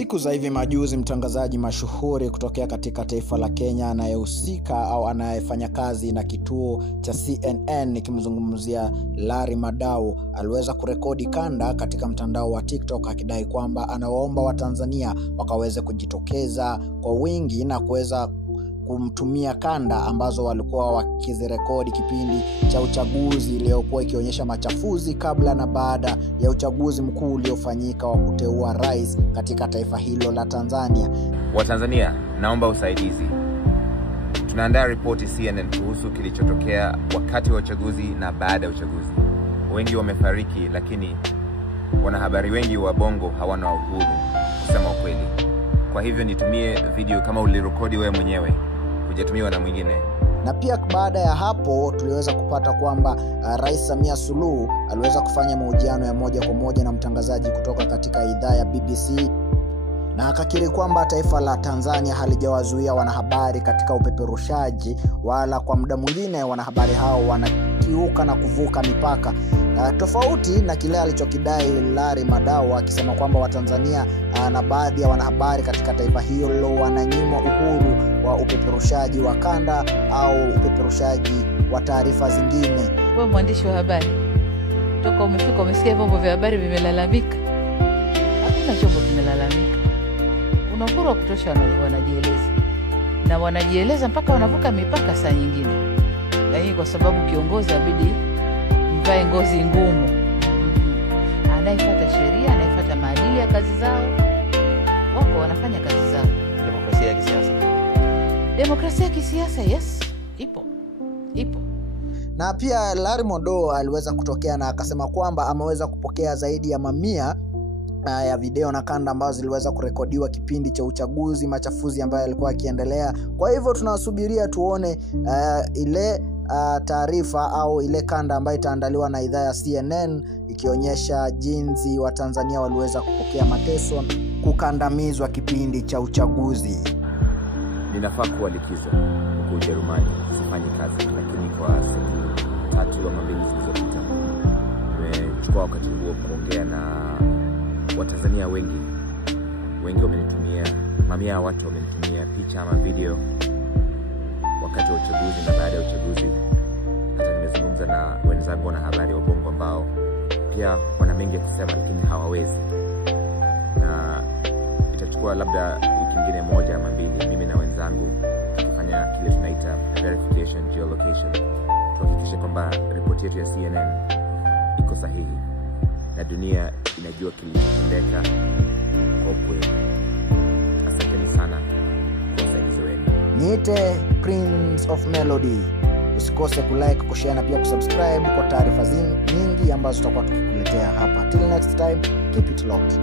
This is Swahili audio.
Siku za hivi majuzi mtangazaji mashuhuri kutokea katika taifa la Kenya anayehusika au anayefanya kazi na kituo cha CNN, nikimzungumzia Larry Madau, aliweza kurekodi kanda katika mtandao wa TikTok akidai kwamba anawaomba Watanzania wakaweze kujitokeza kwa wingi na kuweza kumtumia kanda ambazo walikuwa wakizirekodi kipindi cha uchaguzi iliyokuwa ikionyesha machafuzi kabla na baada ya uchaguzi mkuu uliofanyika wa kuteua rais katika taifa hilo la Tanzania. Watanzania, naomba usaidizi. Tunaandaa ripoti CNN kuhusu kilichotokea wakati wa uchaguzi na baada ya uchaguzi. Wengi wamefariki, lakini wanahabari wengi wa Bongo hawana uhuru kusema ukweli. Kwa hivyo nitumie video kama ulirekodi wewe mwenyewe, hujatumiwa na mwingine. Na pia baada ya hapo tuliweza kupata kwamba Rais Samia Suluhu aliweza kufanya mahojiano ya moja kwa moja na mtangazaji kutoka katika idhaa ya BBC, na akakiri kwamba taifa la Tanzania halijawazuia wanahabari katika upeperushaji, wala kwa muda mwingine wanahabari hao wanakiuka na kuvuka mipaka. Tofauti na kile alichokidai Larry Madau, akisema kwamba Watanzania na baadhi ya wanahabari katika taifa hilo wananyimwa uhuru wa upeperushaji wa kanda au upeperushaji wa taarifa zingine. Wewe mwandishi wa habari, toka umefika umesikia vyombo vya habari vimelalamika? Hakuna chombo kimelalamika. Una uhuru wa kutosha, wanajieleza. Na wanajieleza mpaka wanavuka mipaka saa nyingine. Lakini kwa sababu kiongozi abidi mvae ngozi ngumu. Anayefuata sheria, anayefuata maadili ya kazi zao, wako wanafanya kazi zao. Demokrasia ya kisiasa. Demokrasia ya kisiasa, yes, ipo. Na pia Larry Madau aliweza kutokea na akasema kwamba ameweza kupokea zaidi ya mamia ya video na kanda ambazo ziliweza kurekodiwa kipindi cha uchaguzi, machafuzi ambayo yalikuwa yakiendelea. Kwa hivyo tunasubiria tuone ile taarifa au ile kanda ambayo itaandaliwa na idhaa ya CNN ikionyesha jinsi Watanzania waliweza kupokea mateso, kukandamizwa kipindi cha uchaguzi. Ninafaa kuwa likizo huko Ujerumani, sifanyi kazi, lakini kwa siku 3 au 2 zilizopita nimechukua wakati huo kuongea na Watanzania wengi wamenitumia, mamia ya watu wamenitumia picha ama video wakati wa uchaguzi na baada ya uchaguzi. Hata nimezungumza na wenzangu wanahabari wa Bongo ambao pia wana mengi ya kusema lakini hawawezi. Na itachukua labda wiki nyingine 1 ama 2 mimi na wenzangu tukifanya kile tunaita verification geolocation, tuhakikishe kwamba ripoti yetu ya CNN iko sahihi na dunia inajua kilichotendeka kwa ukweli. Asanteni sana kwa usaidizi wenu. Niite Prince of Melody. Usikose kulike, kushare na pia kusubscribe kwa taarifa nyingi ambazo tutakuwa tukikuletea hapa. Till next time, keep it locked.